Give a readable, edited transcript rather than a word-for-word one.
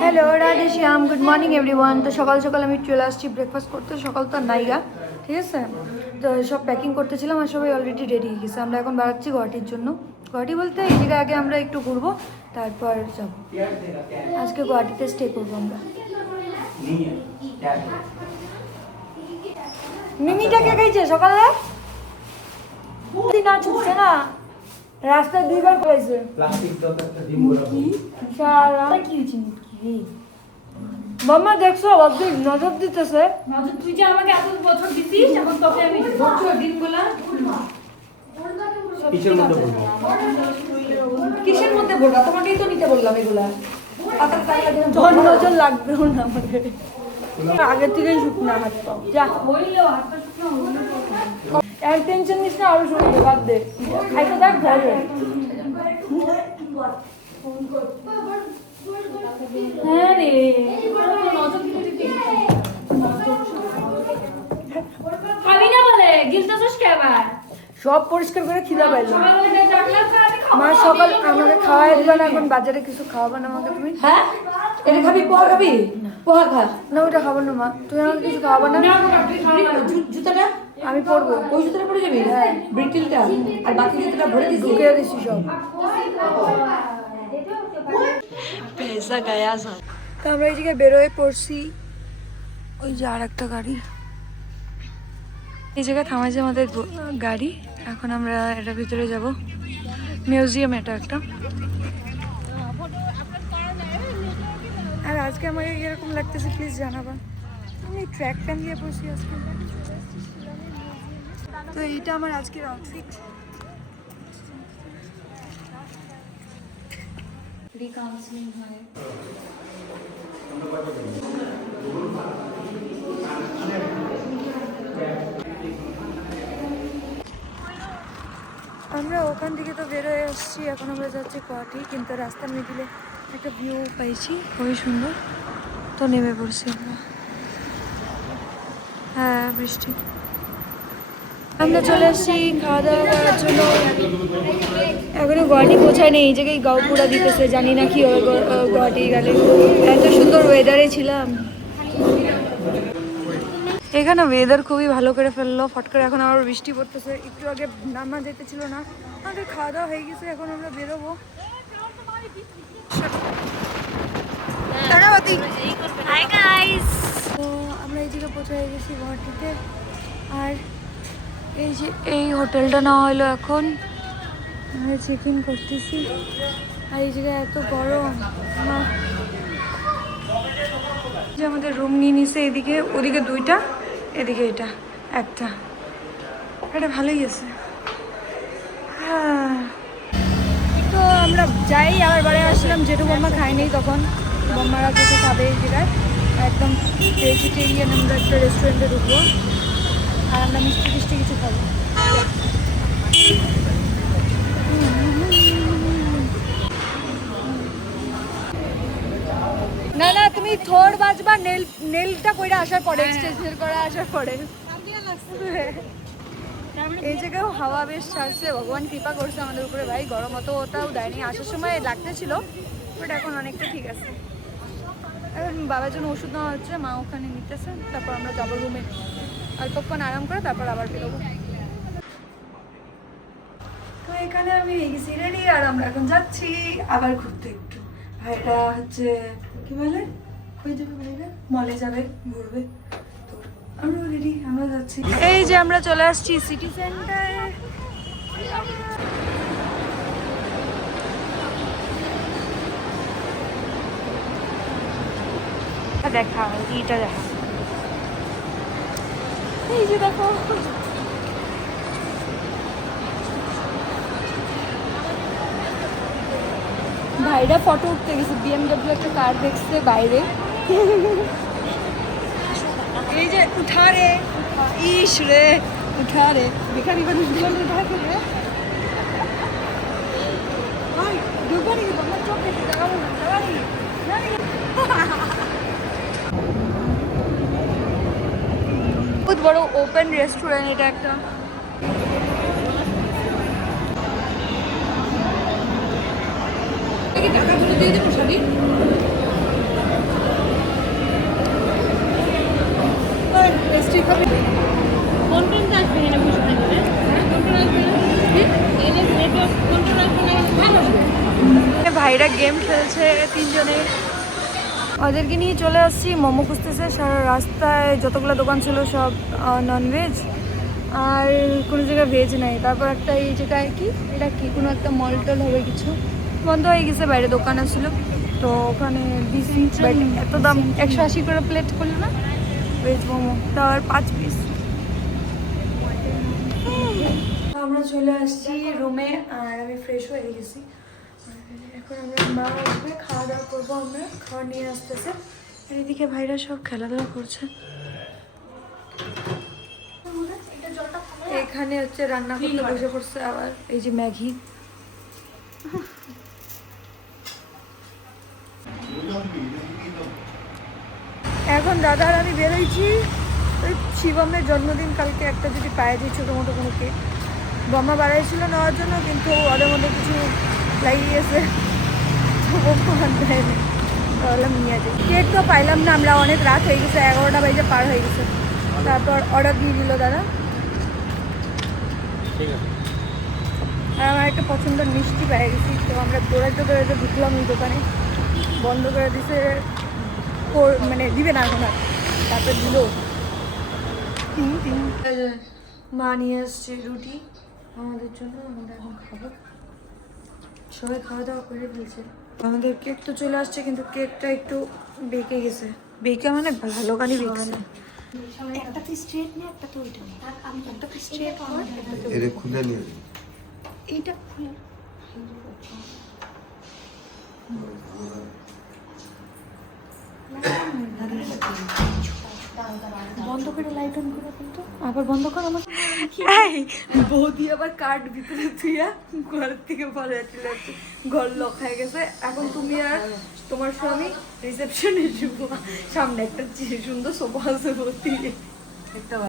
Hello Radhe শ্যাম, good morning everyone. তো সকাল সকাল আমি চলে আসছি ব্রেকফাস্ট করতে। সকাল তো নাইগা, ঠিক আছে। তো সব প্যাকিং করতেছিলাম আর সবাই অলরেডি রেডি হয়ে গেছে। আমরা এখন বেড়াচ্ছি গুয়াহাটির জন্য। গুয়াহাটি বলতে এই জায়গায় আগে আমরা একটু ঘুরবো, তারপর যাবো। আজকে গুয়াহাটিতে স্টে করবো আমরা। মিমিটা কে খাইছে সকালে? না ছুটছে না, রাস্তায় দুইবার খাইছে। প্লাস্টিক তো একটা ডিম করে কি সারা কি হচ্ছে কি? মামা দেখছো অদ্ভুত নজর দিতেছে। নজর তুই যে আমাকে এত বছর দিছিস, এখন তোকে আমি বছর দিনগুলা কিসের মধ্যে বলবো? কিসের মধ্যে বলবা? তোমাকেই তো নিতে বললাম এগুলা। তোর নজর লাগবেও না আমাদের, আগে থেকেই শুকনা হাত পাও। যা হইলেও হাতটা শুকনো হইলো। আর টেনশন নিস না, আরো শুনবে বাদ দে। খাইতে দেখ ধরে। হ্যাঁ রে, নজর দিতে খাবি না বলে গিলতেছিস কে আবার? সব পরিষ্কার করে খিদা পাইলো। সকাল হয়ে ডাকলে তো আমি খাবো মা না। সকাল আমাকে খাওয়াই দিবা না, এখন বাজারে কিছু খাওয়াবে না আমাকে তুমি? হ্যাঁ এটা খাবি? পোহা খাবি? পোহা খা। না ওটা খাবো না মা, তুমি আমাকে কিছু খাওয়াবে না। না, আপনি খাওয়া না। জুতাটা আমি পরবো। ওই জুতাটা পরে যাবি? হ্যাঁ ব্রিটেলটা আর বাকি জুতাটা ভরে দিছি। ঢুকে দিছি সব। পয়সা গায়া সব। তো আমরা এই জায়গায় বেরোয় পড়ছি। ওই যে আর একটা গাড়ি এই জায়গায় থামাইছে আমাদের গাড়ি। এখন আমরা এটার ভিতরে যাব। মিউজিয়াম এটা একটা। আর আজকে আমাকে কিরকম লাগতেছে প্লিজ জানাবা। আমি ট্র্যাক প্যান্ট দিয়ে পড়ছি আজকে। তো এইটা আমার আজকের আউটফিট। রিকাউন্সেলিং হয়। আমরা ওখান থেকে তো বেরোয় আসছি, এখন আমরা যাচ্ছি গুয়াহাটি। কিন্তু রাস্তার মিডিলে একটা ভিউ পাইছি খুবই সুন্দর, তো নেমে পড়ছি আমরা। হ্যাঁ বৃষ্টি। আমরা চলে আসছি খাওয়া দাওয়া করার জন্য। এখনো গুয়াহাটি পৌঁছায় নেই, এই জায়গায় গাউপুরা দিতেছে, জানি না কি হবে গুয়াহাটি গেলে। এত সুন্দর ওয়েদারে ছিলাম। এখানে ওয়েদার খুবই ভালো করে ফেললো ফট করে। এখন আবার বৃষ্টি পড়তেছে, একটু আগে নামা যেতে ছিল না। আমাদের খাওয়া দাওয়া হয়ে গেছে, এখন আমরা বেরোবো। তো আমরা এই জায়গায় পৌঁছে গেছি গুয়াহাটিতে। আর এই যে এই হোটেলটা নেওয়া হলো, এখন আমরা চেক ইন করতেছি। আর এই জায়গায় এত গরম না, যে আমাদের রুম নিয়ে নিছে এদিকে, ওদিকে দুইটা, এদিকে এটা একটা। এটা ভালোই আছে। হ্যাঁ, তো আমরা যাই। আবার বাড়ি আসলাম, যেটু বোম্মা খাই নেই তখন। বোম্মারা যেটা খাবে এই জায়গায় একদম ভেজিটেরিয়ান। আমরা একটা রেস্টুরেন্টে ঢুকবো আর আমরা মিষ্টি টিষ্টি কিছু খাবো। না না, তুমি থোর বাজবা নেলটা কইরা আসার পরে, এক্সটেনশন করে আসার পরে। এই জায়গায়ও হাওয়া বেশ ছাড়ছে, ভগবান কৃপা করছে আমাদের উপরে ভাই। গরম অত ওটাও দেয়নি, আসার সময় লাগতেছিল, বাট এখন অনেকটা ঠিক আছে। এখন বাবার জন্য ওষুধ নেওয়া হচ্ছে, মা ওখানে নিতেছে। তারপর আমরা যাবো রুমে, অল্পক্ষণ আরাম করে তারপর আবার বেরোবো। তো এখানে আমি গেছি রেডি, আর আমরা এখন যাচ্ছি আবার ঘুরতে একটু। ভাইটা হচ্ছে কি বলে, কই যাবে ভাইরা? মলে যাবে, ঘুরবে। তো আমরা রেডি, আমরা যাচ্ছি। এই যে আমরা চলে আসছি সিটি সেন্টারে। দেখা এইটা দেখা, এই যে দেখো ভাইরা ফটো উঠতে গেছে। BMW একটা কার দেখছে বাইরে। এই যে উঠা রে, ইস রে, উঠা রে, বেকারি মানুষগুলো উঠা রে। ঢুকবানি আমার চোখ দেখে দেখাবো না, দেখাবি বহুত বড় ওপেন রেস্টুরেন্ট এটা একটা। টাকা দিয়ে দেবো শাড়ি। কন্টেন্ট আসবে এখানে বসে থাকবে কন্টেন্ট আসবে না এই নেটওয়ার্ক কন্টেন্ট আসবে না ভালো ভাইরা গেম খেলছে তিনজনে, ওদেরকে নিয়ে চলে আসছি। মোমো খুঁজতেছে, সারা রাস্তায় যতগুলো দোকান ছিল সব ননভেজ, আর কোনো জায়গায় ভেজ নাই। তারপর একটা এই জায়গায় কি এটা কি কোনো একটা মল টল হবে, কিছু বন্ধ হয়ে গেছে, বাইরে দোকান আসছিল। তো ওখানে 20 এত দাম, 180 করে প্লেট করলো না ভেজ মোমো, তার 5 পিস। আমরা চলে আসছি রুমে, আর আমি ফ্রেশ হয়ে গেছি। এখন আমরা মা আসবে, খাওয়া দাওয়া করবো, আমরা খাওয়া নিয়ে আসতেছে। আর এদিকে ভাইরা সব খেলাধুলা করছে। এখানে হচ্ছে রান্না করতে বসে পড়ছে আবার, এই যে ম্যাগি। এখন দাদা আর আমি বেরোইছি, ওই শিবমের জন্মদিন কালকে, একটা যদি পায়ে দিই ছোটো মোটো কোনো কেক। বোমা বাড়াইছিল নেওয়ার জন্য, কিন্তু ওদের মধ্যে কিছু লাগিয়ে গেছে, ভাবলাম নিয়ে যাই। কেক তো পাইলাম না আমরা, অনেক রাত হয়ে গেছে, 11টা বাজে পার হয়ে গেছে। তারপর অর্ডার দিয়ে দিল দাদা। আর আমার একটা পছন্দের মিষ্টি পেয়ে গেছি, তো আমরা দৌড়াইতে দৌড়াইতে ঢুকলাম ওই দোকানে, বন্ধ করে দিছে, মানে দিবে না এখন আর। তারপর দিল মা নিয়ে আসছে রুটি আমাদের জন্য, আমরা এখন খাবো। সবাই খাওয়া দাওয়া করে ফেলছে। আমাদের কেক তো চলে আসছে, কিন্তু কেকটা একটু বেঁকে গেছে। বেঁকে মানে ভালো গানি বেঁকেছে। একটা তো স্ট্রেট নিয়ে, একটা তো ওইটা নিয়ে। একটা তো স্ট্রেট কর, একটা তো এটা খুলে নিয়ে এইটা খুলে। বন্ধ করে লাইট অন করে কিন্তু আবার বন্ধ কর। আমার বৌদি আবার কার্ড ভিতরে থুইয়া ঘর থেকে পরে চলে আসছে, ঘর লক হয়ে গেছে। এখন তুমি আর তোমার স্বামী রিসেপশনে শুভ, সামনে একটা সুন্দর সোফা আছে ভর্তি।